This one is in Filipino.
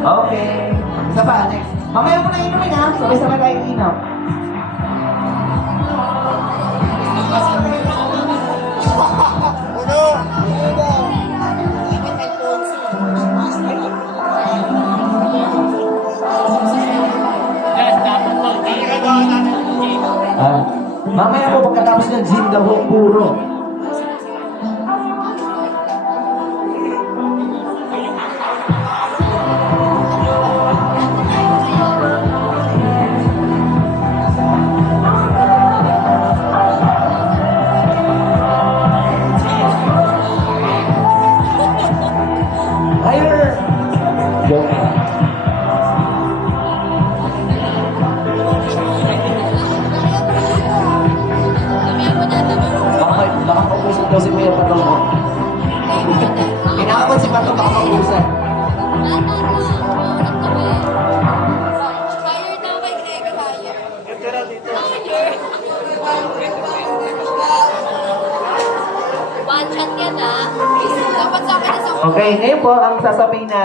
Okay. Isa pa, next. Mamaya mo na inumin ha. Sabay-sabay tayo inom. Mamaya po pagkatapos ng gym daw puro. Higher. Baka mapusan daw si Kuya Patong ko. Kinakapon si Patong, baka mapusan. Fire daw kay Greg, fire. One shot yan ah. Dapat sa akin na sa Okay, ngayon po ang sasabihin natin.